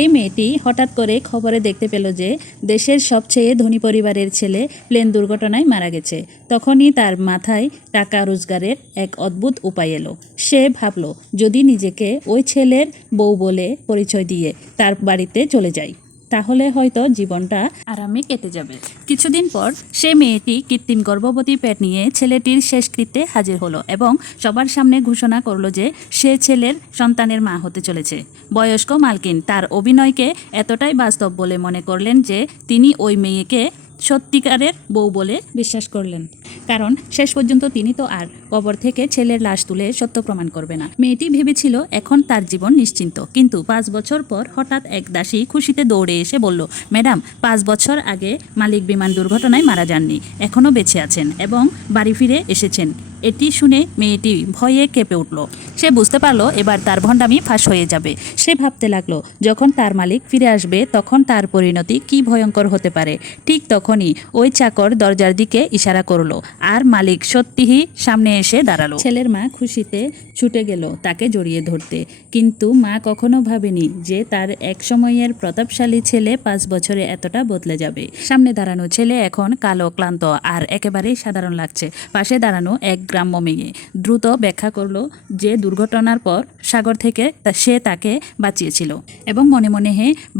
এই মেয়েটি হঠাৎ করে খবরে দেখতে পেল যে দেশের সবচেয়ে ধনী পরিবারের ছেলে প্লেন দুর্ঘটনায় মারা গেছে। তখনই তার মাথায় টাকা রোজগারের এক অদ্ভুত উপায় এলো। সে ভাবল, যদি নিজেকে ওই ছেলের বউ বলে পরিচয় দিয়ে তার বাড়িতে চলে যায়, তাহলে হয়তো জীবনটা আরামে কেটে যাবে। কিছুদিন পর সে মেয়েটি কৃত্রিম গর্ভবতী পেট নিয়ে ছেলেটির শেষকৃত্যে হাজির হলো এবং সবার সামনে ঘোষণা করলো যে সে ছেলের সন্তানের মা হতে চলেছে। বয়স্ক মালকিন তার অভিনয়কে এতটাই বাস্তব বলে মনে করলেন যে তিনি ওই মেয়েকে সত্যিকারের বউ বলে বিশ্বাস করলেন, কারণ শেষ পর্যন্ত তিনি তো আর কবর থেকে ছেলের লাশ তুলে সত্য প্রমাণ করবে না। মেয়েটি ভেবেছিল এখন তার জীবন নিশ্চিন্ত, কিন্তু 5 বছর পর হঠাৎ এক দাসী খুশিতে দৌড়ে এসে বলল, ম্যাডাম, 5 বছর আগে মালিক বিমান দুর্ঘটনায় মারা যাননি, এখনও বেঁচে আছেন এবং বাড়ি ফিরে এসেছেন। এটি শুনে মেয়েটি ভয়ে কেঁপে উঠল। সে বুঝতে পারলো এবার তার ভণ্ডামি ফাঁস হয়ে যাবে। সে ভাবতে লাগলো, যখন তার মালিক ফিরে আসবে তখন তার পরিণতি কি ভয়ঙ্কর হতে পারে। ঠিক তখনই ওই চাকর দরজার দিকে ইশারা করলো, আর মালিক সত্যিই সামনে এসে দাঁড়ালো। ছেলের মা খুশিতে ছুটে গেল তাকে জড়িয়ে ধরতে, কিন্তু মা কখনো ভাবেনি যে তার এক সময়ের প্রতাপশালী ছেলে 5 বছরে এতটা বদলে যাবে। সামনে দাঁড়ানো ছেলে এখন কালো, ক্লান্ত আর একেবারেই সাধারণ লাগছে। পাশে দাঁড়ানো এক গ্রাম্য মেয়ে দ্রুত ব্যাখ্যা করলো যে দুর্ঘটনার পর সাগর থেকে সে তাকে বাঁচিয়েছিল এবং মনে মনে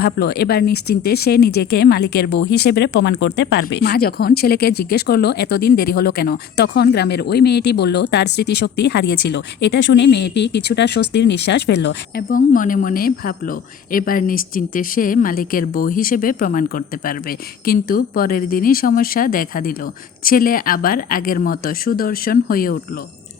ভাবলো এবার নিশ্চিন্তে সে নিজেকে মালিকের বউ হিসেবে প্রমাণ করতে পারবে। মা যখন ছেলেকে জিজ্ঞেস করলো এতদিন দেরি হলো কেন, তখন গ্রামের ওই মেয়েটি বলল তার স্মৃতিশক্তি হারিয়েছিল। এটা শুনে মেয়েটি কিছুটা স্বস্তির নিঃশ্বাস ফেলল এবং মনে মনে ভাবলো এবার নিশ্চিন্তে সে মালিকের বউ হিসেবে প্রমাণ করতে পারবে। কিন্তু পরের দিনই সমস্যা দেখা দিল। ছেলে আবার আগের মতো সুদর্শন হয়ে উঠল,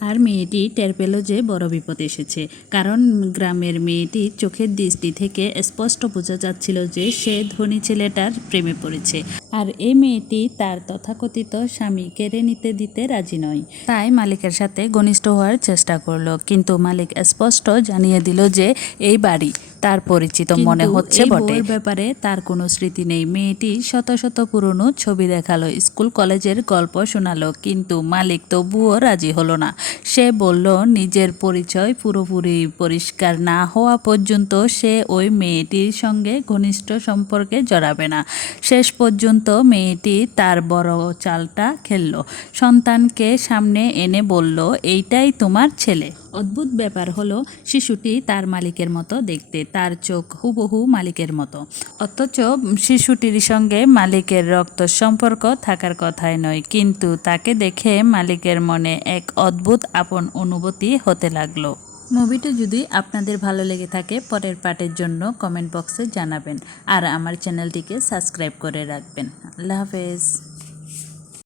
আর মেয়েটি টের পেল যে বড় বিপদ এসেছে, কারণ গ্রামের মেয়েটির চোখের দৃষ্টি থেকে স্পষ্ট বোঝা যাচ্ছিল যে সে ধনী ছেলেটার প্রেমে পড়েছে, আর এই মেয়েটি তার তথাকথিত স্বামী কেড়ে নিতে দিতে রাজি নয়। তাই মালিকের সাথে ঘনিষ্ঠ হওয়ার চেষ্টা করলো, কিন্তু মালিক স্পষ্ট জানিয়ে দিল যে এই বাড়ি তার পরিচিত মনে হচ্ছে বটে, ব্যাপারে তার কোনো স্মৃতি নেই। মেয়েটি শত শত পুরনো ছবি দেখালো, স্কুল কলেজের গল্প শোনালো, কিন্তু মালিক তবুও রাজি হলো না। সে বলল নিজের পরিচয় পুরোপুরি পরিষ্কার না হওয়া পর্যন্ত সে ওই মেয়েটির সঙ্গে ঘনিষ্ঠ সম্পর্কে জড়াবে না। শেষ পর্যন্ত মেয়েটি তার বড় চালটা খেলল, সন্তানকে সামনে এনে বলল, এইটাই তোমার ছেলে। অদ্ভুত ব্যাপার হলো শিশুটি তার মালিকের মতো দেখতে, তার চোখ হুবহু মালিকের মতো, অথচ শিশুটির সঙ্গে মালিকের রক্ত সম্পর্ক থাকার কথাই নয়। কিন্তু তাকে দেখে মালিকের মনে এক অদ্ভুত আপন অনুভূতি হতে লাগলো। মুভিটি যদি আপনাদের ভালো লেগে থাকে পরের পার্টের জন্য কমেন্ট বক্সে জানাবেন, আর আমার চ্যানেলটিকে সাবস্ক্রাইব করে রাখবেন। আল্লাহ হাফেজ।